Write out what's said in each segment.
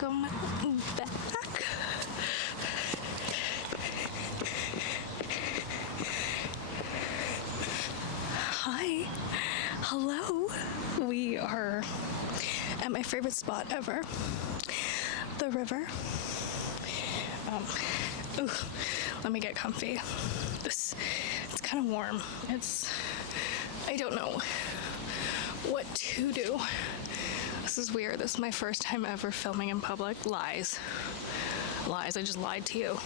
welcome back. Hi, hello. We are at my favorite spot ever, the river. Let me get comfy. It's kind of warm. I don't know what to do. This is weird. This is my first time ever filming in public. Lies, I just lied to you.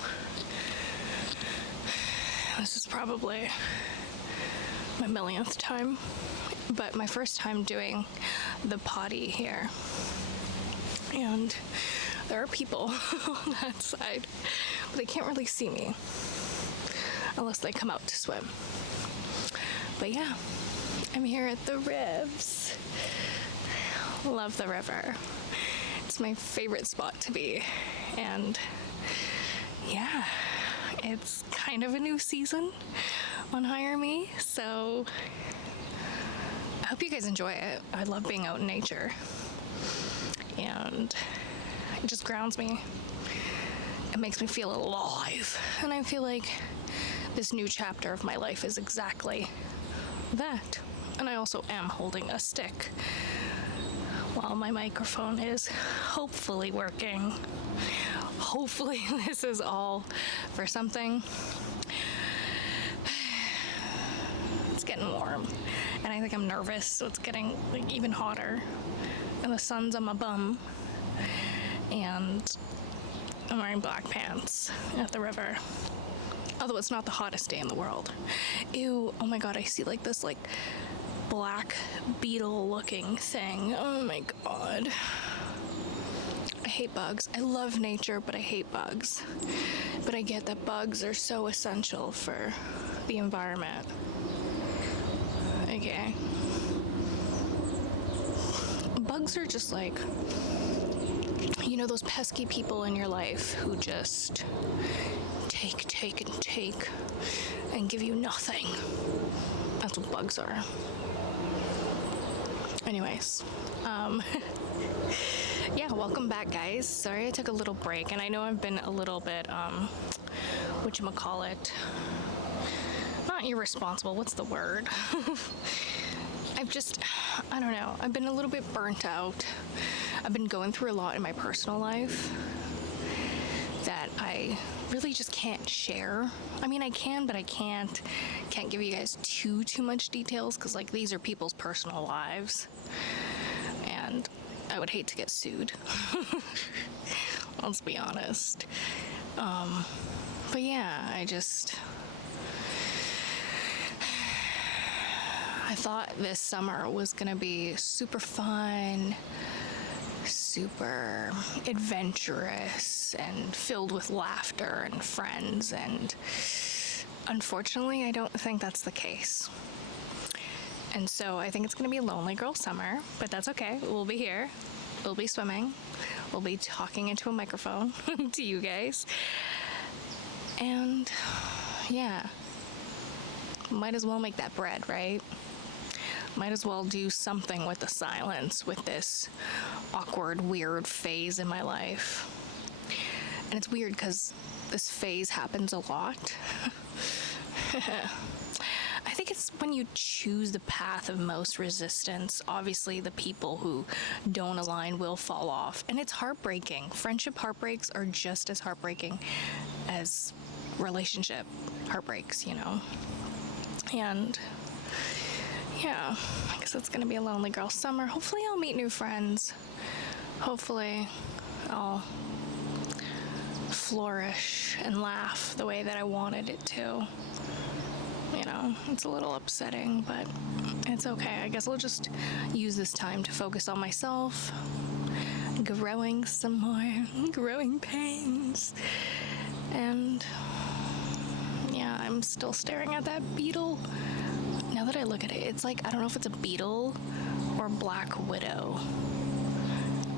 This is probably my millionth time, but my first time doing the potty here. And there are people on that side, but they can't really see me unless they come out to swim. But yeah, I'm here at the Ribs. Love the river. It's my favorite spot to be. And yeah, it's kind of a new season on Hire Me, so I hope you guys enjoy it. I love being out in nature, and it just grounds me. It makes me feel alive, and I feel like this new chapter of my life is exactly that. And I also am holding a stick while my microphone is hopefully working. Hopefully this is all for something. It's getting warm, and I think I'm nervous, so it's getting like even hotter. And the sun's on my bum, and I'm wearing black pants at the river. Although it's not the hottest day in the world. Ew, oh my god, I see like this like black beetle looking thing. Oh my god. I hate bugs. I love nature, but I hate bugs. But I get that bugs are so essential for the environment. Okay. Bugs are just like, you know, those pesky people in your life who just take and give you nothing. That's what bugs are. Anyways, yeah, welcome back, guys. Sorry I took a little break, and I know I've been a little bit, whatchamacallit, not irresponsible, what's the word? I don't know, I've been a little bit burnt out. I've been going through a lot in my personal life that I really just can't share. I mean, I can, but I can't give you guys too much details, because like these are people's personal lives, and I would hate to get sued. Let's be honest. But yeah, I thought this summer was gonna be super fun, super adventurous, and filled with laughter and friends, and unfortunately I don't think that's the case. And so I think it's gonna be a lonely girl summer, but that's okay. We'll be here, we'll be swimming, we'll be talking into a microphone to you guys, and yeah, might as well make that bread, right? Might as well do something with the silence, with this awkward, weird phase in my life. And it's weird because this phase happens a lot. I think it's when you choose the path of most resistance. Obviously, the people who don't align will fall off. And it's heartbreaking. Friendship heartbreaks are just as heartbreaking as relationship heartbreaks, you know? And yeah, I guess it's gonna be a lonely girl summer. Hopefully I'll meet new friends. Hopefully I'll flourish and laugh the way that I wanted it to. You know, it's a little upsetting, but it's okay. I guess I'll just use this time to focus on myself, growing some more, growing pains. And yeah, I'm still staring at that beetle. Now that I look at it, it's like, I don't know if it's a beetle or black widow.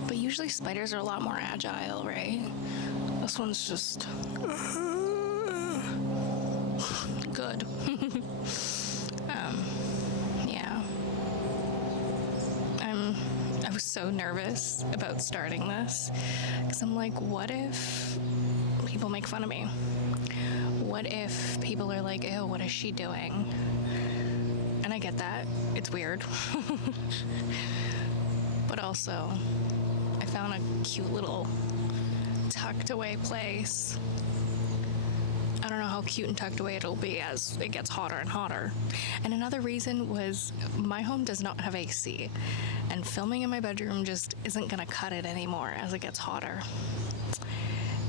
But usually spiders are a lot more agile, right? This one's just good. Yeah. I was so nervous about starting this because I'm like, what if people make fun of me? What if people are like, ew, what is she doing? And I get that. It's weird. But also, I found a cute little tucked away place. I don't know how cute and tucked away it'll be as it gets hotter and hotter. And another reason was my home does not have AC, and filming in my bedroom just isn't gonna cut it anymore as it gets hotter.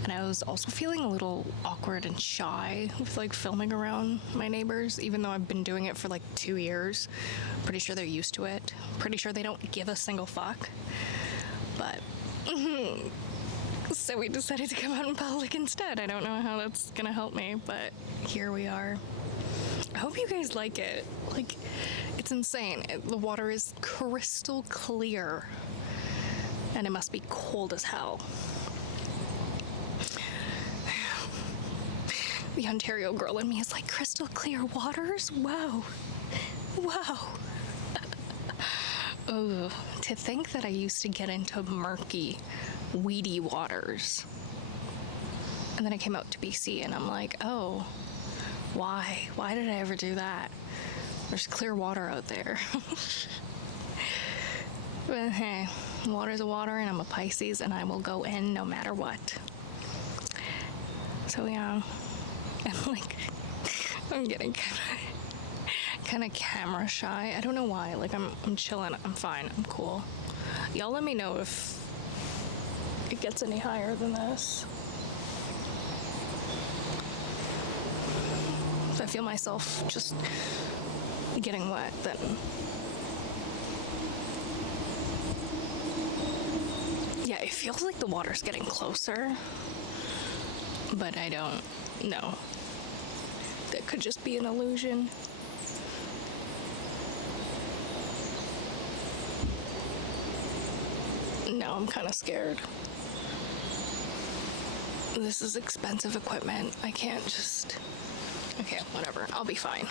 And I was also feeling a little awkward and shy with like filming around my neighbors, even though I've been doing it for like 2 years. Pretty sure they're used to it. Pretty sure they don't give a single fuck. But so we decided to come out in public instead. I don't know how that's gonna help me, but here we are. I hope you guys like it. Like, it's insane. The water is crystal clear, and it must be cold as hell. The Ontario girl in me is like, crystal clear waters? Wow. Wow. Oh, to think that I used to get into murky, weedy waters. And then I came out to BC and I'm like, oh, why? Why did I ever do that? There's clear water out there. But hey, water's a water and I'm a Pisces and I will go in no matter what. So yeah. I'm like, I'm getting kind of camera shy. I don't know why. Like, I'm chilling. I'm fine. I'm cool. Y'all let me know if it gets any higher than this. If I feel myself just getting wet, then yeah, it feels like the water's getting closer, but I don't know. That could just be an illusion. No, I'm kind of scared. This is expensive equipment. I can't just... Okay, whatever. I'll be fine.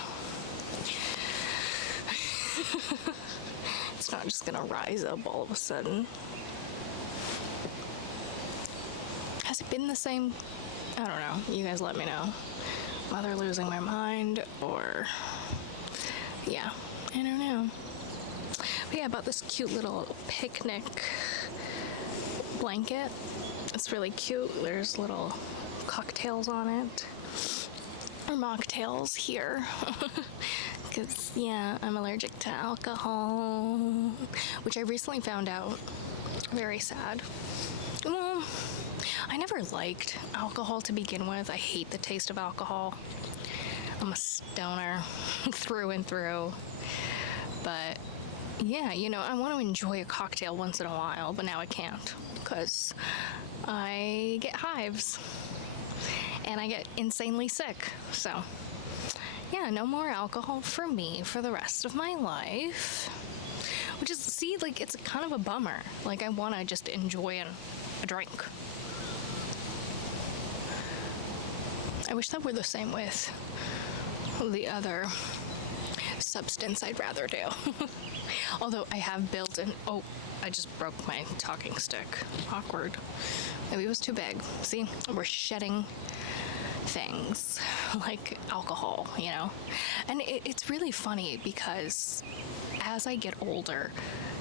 It's not just gonna rise up all of a sudden. Has it been the same? I don't know. You guys let me know. I'm either losing my mind or... Yeah, I don't know. But yeah, I bought this cute little picnic blanket. It's really cute. There's little cocktails on it. Or mocktails here. Because, yeah, I'm allergic to alcohol. Which I recently found out. Very sad. Well, I never liked alcohol to begin with. I hate the taste of alcohol. I'm a stoner through and through. But yeah, you know, I want to enjoy a cocktail once in a while, but now I can't because I get hives and I get insanely sick. So yeah, no more alcohol for me for the rest of my life. Which is, see, like, it's kind of a bummer. Like, I want to just enjoy a drink. I wish that were the same with the other substance I'd rather do. Although I have built in... Oh, I just broke my talking stick. Awkward. Maybe it was too big. See, we're shedding things like alcohol, you know? And it's really funny because as I get older,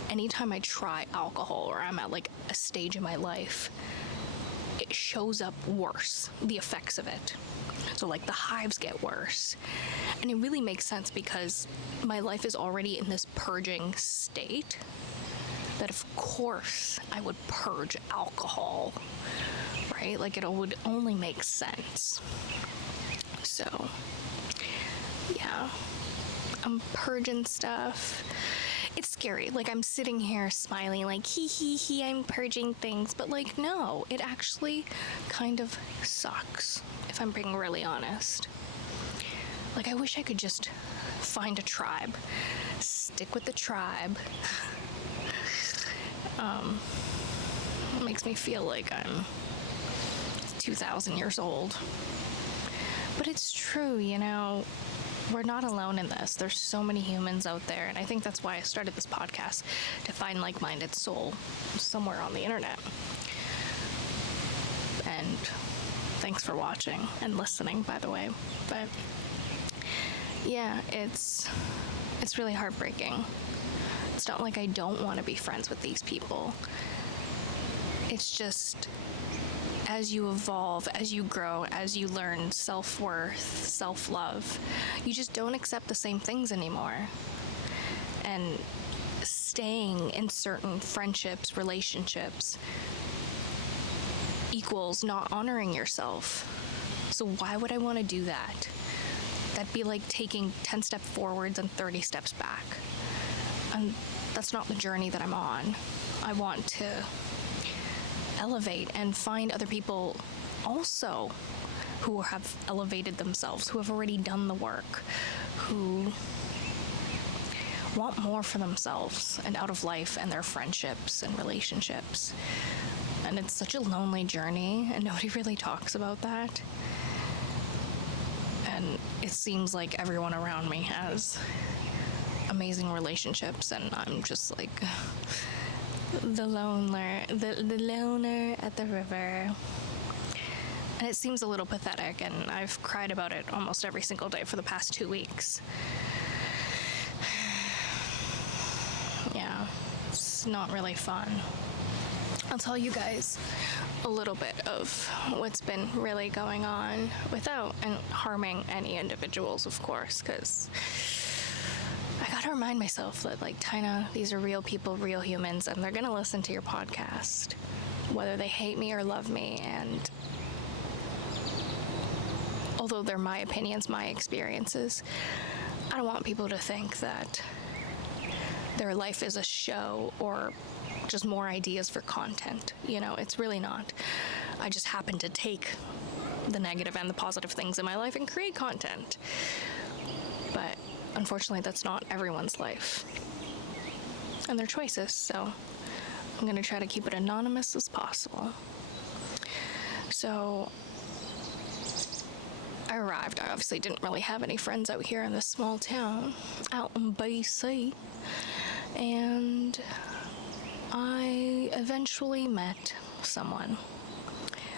anytime I try alcohol or I'm at like a stage in my life, it shows up worse, the effects of it. So like the hives get worse. And it really makes sense because my life is already in this purging state that of course I would purge alcohol, right? Like it would only make sense. So yeah, I'm purging stuff. It's scary. Like, I'm sitting here smiling like, hee, I'm purging things. But, like, no, it actually kind of sucks, if I'm being really honest. Like, I wish I could just find a tribe, stick with the tribe. It makes me feel like I'm 2,000 years old. But it's true, you know. we're not alone in this. There's so many humans out there, and I think that's why I started this podcast, to find like-minded soul somewhere on the internet. And thanks for watching and listening, by the way. But yeah, it's really heartbreaking. It's not like I don't want to be friends with these people. It's just, as you evolve, as you grow, as you learn self-worth, self-love, you just don't accept the same things anymore. And staying in certain friendships, relationships, equals not honoring yourself. So why would I want to do that? That'd be like taking 10 steps forwards and 30 steps back. And that's not the journey that I'm on. I want to elevate and find other people also who have elevated themselves, who have already done the work, who want more for themselves and out of life and their friendships and relationships. And it's such a lonely journey, and nobody really talks about that. And it seems like everyone around me has amazing relationships, and I'm just like the loner at the river. And it seems a little pathetic, and I've cried about it almost every single day for the past 2 weeks. Yeah, it's not really fun. I'll tell you guys a little bit of what's been really going on without and harming any individuals, of course, because I gotta remind myself that, like, Tina, these are real people, real humans, and they're gonna listen to your podcast, whether they hate me or love me. And although they're my opinions, my experiences, I don't want people to think that their life is a show or just more ideas for content. You know, it's really not. I just happen to take the negative and the positive things in my life and create content. But unfortunately, that's not everyone's life and their choices. So I'm going to try to keep it anonymous as possible. So I arrived. I obviously didn't really have any friends out here in this small town out in BC. And I eventually met someone,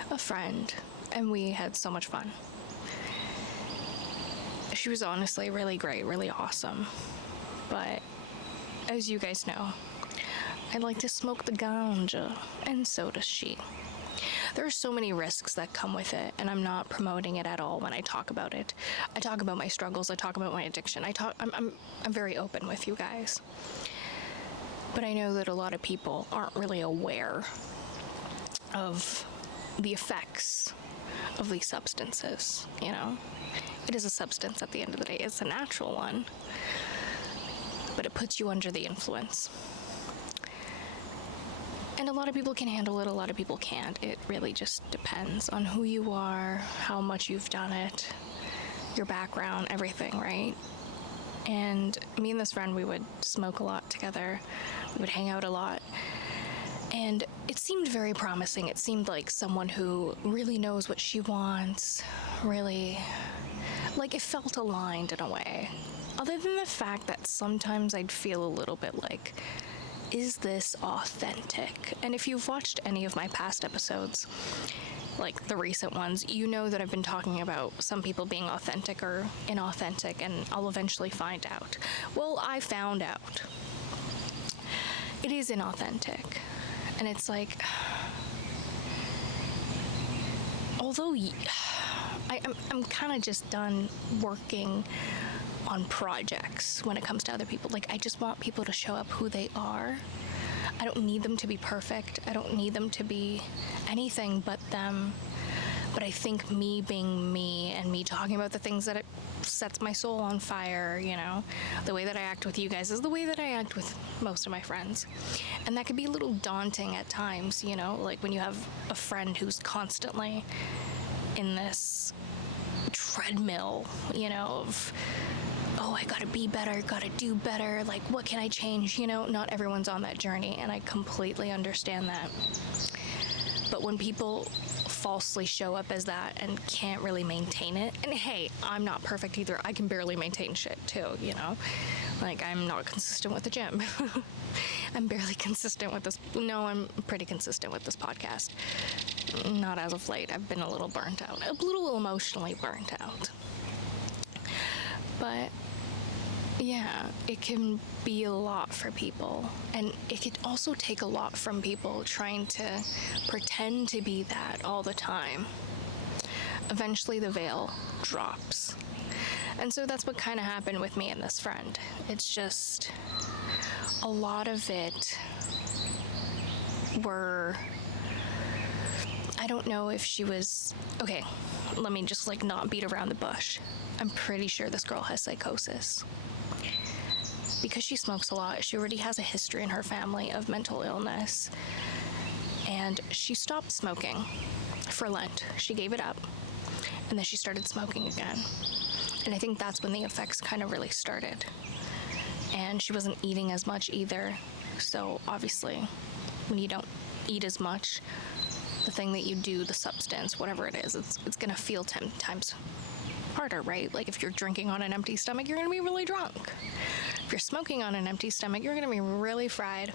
a friend, and we had so much fun. She was honestly really great, really awesome. But as you guys know, I like to smoke the ganja, and so does she. There are so many risks that come with it, and I'm not promoting it at all when I talk about it. I talk about my struggles, I talk about my addiction. I'm very open with you guys. But I know that a lot of people aren't really aware of the effects of these substances, you know? It is a substance at the end of the day. It's a natural one, but it puts you under the influence. And a lot of people can handle it, a lot of people can't. It really just depends on who you are, how much you've done it, your background, everything, right? And me and this friend, we would smoke a lot together. We would hang out a lot. And it seemed very promising. It seemed like someone who really knows what she wants, really, like, it felt aligned in a way. Other than the fact that sometimes I'd feel a little bit like, is this authentic? And if you've watched any of my past episodes, like the recent ones, you know that I've been talking about some people being authentic or inauthentic, and I'll eventually find out. Well, I found out. It is inauthentic. And it's like, although I'm kind of just done working on projects when it comes to other people. Like, I just want people to show up who they are. I don't need them to be perfect. I don't need them to be anything but them. But I think me being me and me talking about the things that it sets my soul on fire, you know, the way that I act with you guys is the way that I act with most of my friends. And that could be a little daunting at times, you know, like when you have a friend who's constantly in this treadmill, you know, of, oh, I gotta be better, gotta do better, like, what can I change? You know, not everyone's on that journey, and I completely understand that. But when people falsely show up as that and can't really maintain it. And hey, I'm not perfect either. I can barely maintain shit too, you know? Like, I'm not consistent with the gym. I'm barely consistent with this. No, I'm pretty consistent with this podcast. Not as of late. I've been a little burnt out. A little emotionally burnt out. But yeah, it can be a lot for people. And it could also take a lot from people trying to pretend to be that all the time. Eventually the veil drops. And so that's what kind of happened with me and this friend. It's just a lot of it were, I don't know if she was, okay, let me just like not beat around the bush. I'm pretty sure this girl has psychosis. Because she smokes a lot, she already has a history in her family of mental illness. And she stopped smoking for Lent. She gave it up. And then she started smoking again. And I think that's when the effects kind of really started. And she wasn't eating as much either. So obviously, when you don't eat as much, the thing that you do, the substance, whatever it is, it's gonna feel 10 times harder, right? Like if you're drinking on an empty stomach, you're gonna be really drunk. If you're smoking on an empty stomach, you're gonna be really fried.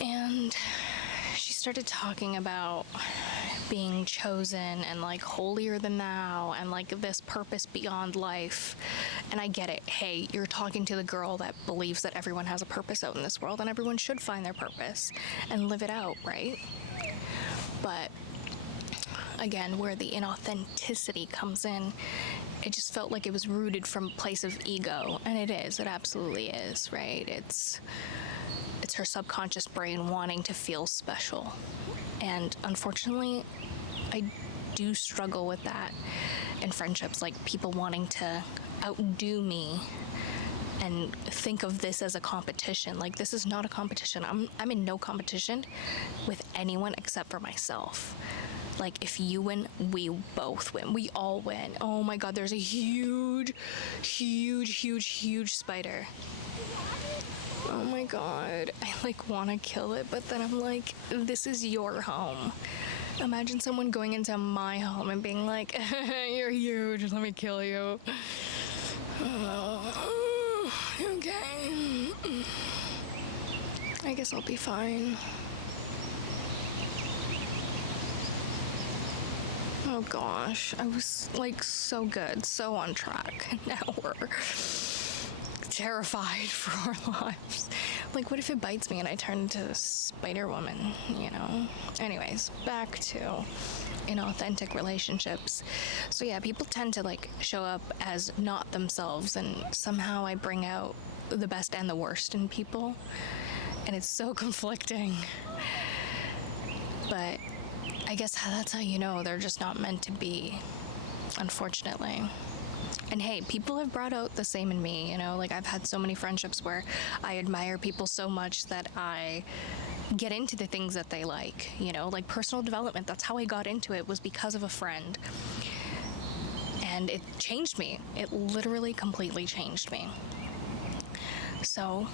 And she started talking about being chosen and like holier than thou and like this purpose beyond life. And I get it. Hey, you're talking to the girl that believes that everyone has a purpose out in this world and everyone should find their purpose and live it out, right? But again, where the inauthenticity comes in, it just felt like it was rooted from a place of ego. And it is. It absolutely is, right? It's her subconscious brain wanting to feel special. And unfortunately, I do struggle with that in friendships, like people wanting to outdo me and think of this as a competition. Like, this is not a competition. I'm in no competition with anyone except for myself. Like, if you win, we both win. We all win. Oh my God, there's a huge spider. Oh my God, I like want to kill it, but then I'm like, this is your home. Imagine someone going into my home and being like, you're huge, let me kill you. Okay. I guess I'll be fine. Oh gosh, I was like so good, so on track. Now we're terrified for our lives. Like, what if it bites me and I turn into Spider-Woman, you know? Anyways, back to inauthentic relationships. So yeah, people tend to like show up as not themselves, and somehow I bring out the best and the worst in people, and it's so conflicting. But I guess that's how you know they're just not meant to be, unfortunately. And hey, people have brought out the same in me, you know? Like, I've had so many friendships where I admire people so much that I get into the things that they like, you know? Like personal development, that's how I got into it, was because of a friend. And it changed me. It literally completely changed me. So,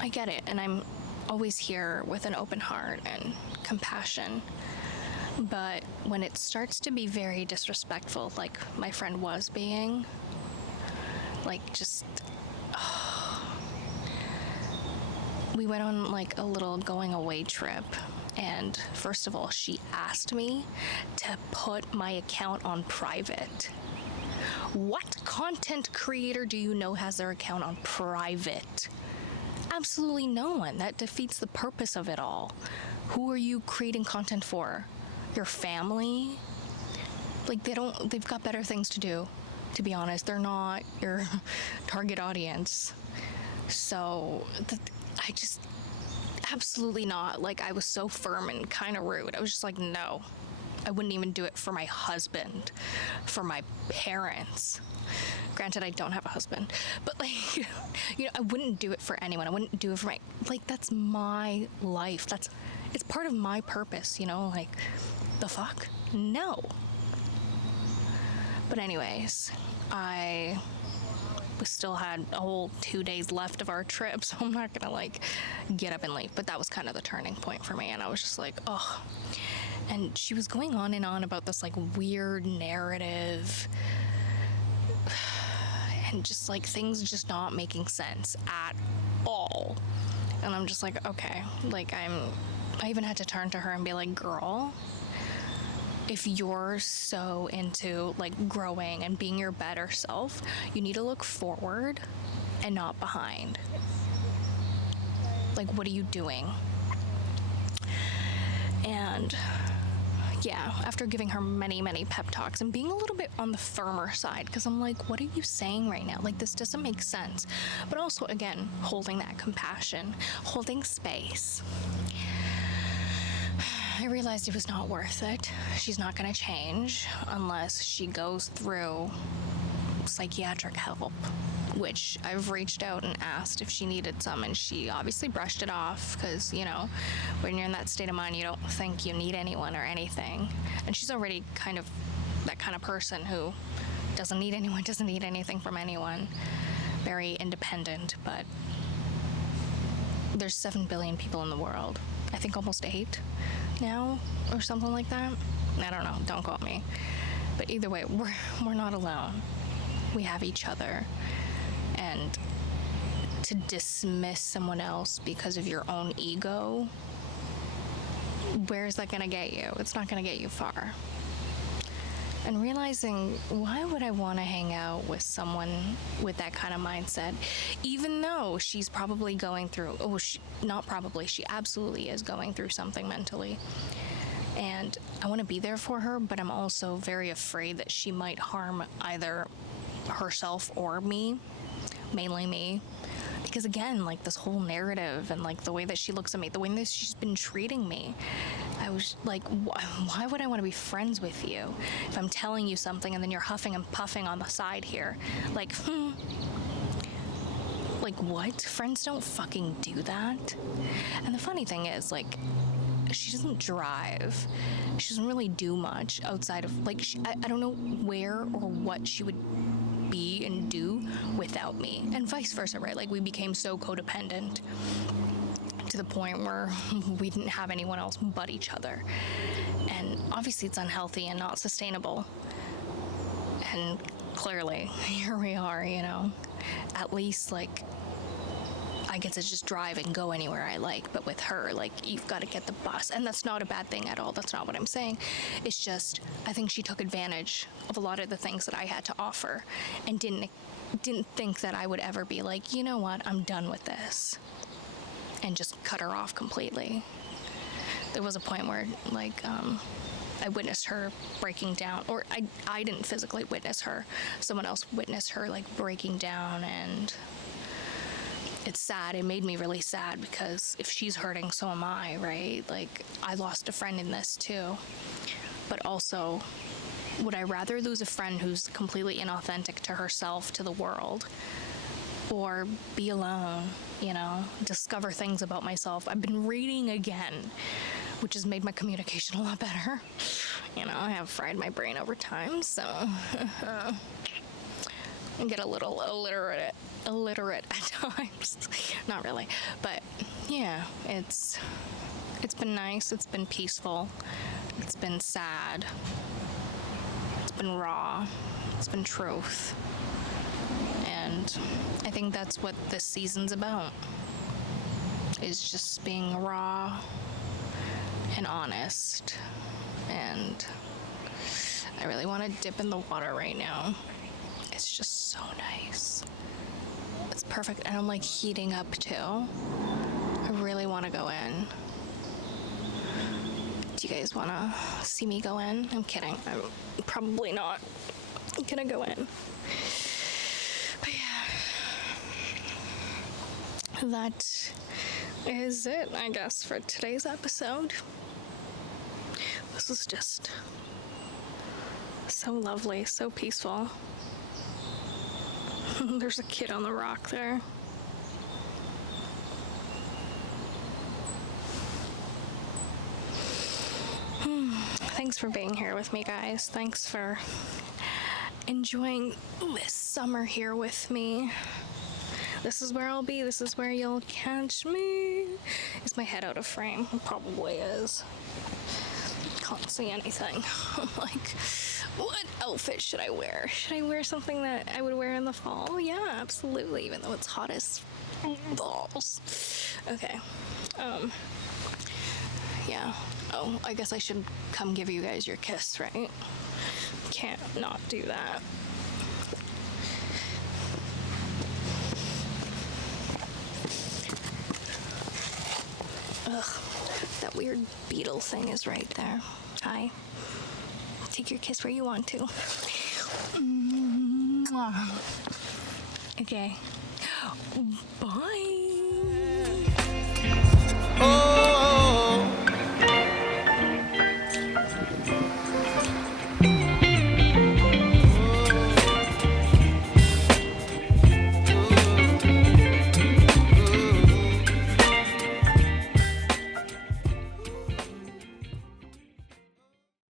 I get it, and I'm always here with an open heart and compassion. But when it starts to be very disrespectful, like my friend was being, like just, we went on like a little going away trip, and first of all, she asked me to put my account on private. What content creator do you know has their account on private? Absolutely no one. That defeats the purpose of it all. Who are you creating content for? Your family? Like, they've got better things to do, to be honest. They're not your target audience. So I just, absolutely not. Like, I was so firm and kind of rude. I was just like, no. I wouldn't even do it for my husband, for my parents. Granted, I don't have a husband, but like, you know, I wouldn't do it for anyone. I wouldn't do it for that's my life. It's part of my purpose, you know, like, the fuck? No. But anyways, we still had a whole 2 days left of our trip, so I'm not gonna like get up and leave. But that was kind of the turning point for me, and I was just like, oh. And she was going on and on about this like weird narrative and just like things just not making sense at all. And I'm just like, okay, like I even had to turn to her and be like, girl, if you're so into like growing and being your better self, you need to look forward and not behind. Like, what are you doing? And yeah, after giving her many, many pep talks and being a little bit on the firmer side, because I'm like, what are you saying right now? Like, this doesn't make sense. But also, again, holding that compassion, holding space. I realized it was not worth it. She's not going to change unless she goes through psychiatric help, which I've reached out and asked if she needed some, and she obviously brushed it off because, you know, when you're in that state of mind, you don't think you need anyone or anything. And she's already kind of that kind of person who doesn't need anyone, doesn't need anything from anyone. Very independent, but there's 7 billion people in the world. I think almost 8 now or something like that. I don't know, don't quote me. But either way, we're not alone. We have each other. And to dismiss someone else because of your own ego, where is that going to get you? It's not going to get you far. And realizing, why would I want to hang out with someone with that kind of mindset, even though she's probably going through, she absolutely is going through something mentally. And I want to be there for her, but I'm also very afraid that she might harm either herself or me, mainly me. Because again, like this whole narrative and like the way that she looks at me, the way that she's been treating me, I was like, why would I want to be friends with you if I'm telling you something and then you're huffing and puffing on the side here? Like, like what? Friends don't fucking do that. And the funny thing is, like, she doesn't drive. She doesn't really do much outside of, like, I don't know where or what she would be and do without me, and vice versa, right? Like, we became so codependent to the point where we didn't have anyone else but each other. And obviously it's unhealthy and not sustainable. And clearly, here we are, you know, at least, like, I get to just drive and go anywhere I like. But with her, like, you've got to get the bus. And that's not a bad thing at all. That's not what I'm saying. It's just, I think she took advantage of a lot of the things that I had to offer and didn't think that I would ever be like, you know what, I'm done with this. And just cut her off completely. There was a point where, like, I witnessed her breaking down, or I didn't physically witness her. Someone else witnessed her, like, breaking down, and it's sad. It made me really sad because if she's hurting, so am I, right? Like, I lost a friend in this too. But also, would I rather lose a friend who's completely inauthentic to herself, to the world, or be alone, you know, discover things about myself? I've been reading again, which has made my communication a lot better. You know, I have fried my brain over time, so I get a little illiterate at times. Not really, but yeah, it's been nice, it's been peaceful, it's been sad, it's been raw, it's been truth. And I think that's what this season's about, is just being raw and honest. And I really want to dip in the water right now. It's just so nice. It's perfect. And I'm like heating up too. I really want to go in. Do you guys want to see me go in? I'm kidding. I'm probably not gonna go in. But yeah, that is it, I guess, for today's episode. This is just so lovely, so peaceful. There's a kid on the rock there. Thanks for being here with me, guys. Thanks for enjoying this summer here with me. This is where I'll be. This is where you'll catch me. Is my head out of frame? It probably is. can't see anything. I'm like, what outfit should I wear? Should I wear something that I would wear in the fall? Yeah, absolutely, even though it's hot as balls. Okay. Yeah. Oh, I guess I should come give you guys your kiss, right? Can't not do that. Ugh, that weird beetle thing is right there. Hi. Take your kiss where you want to. Okay. Bye.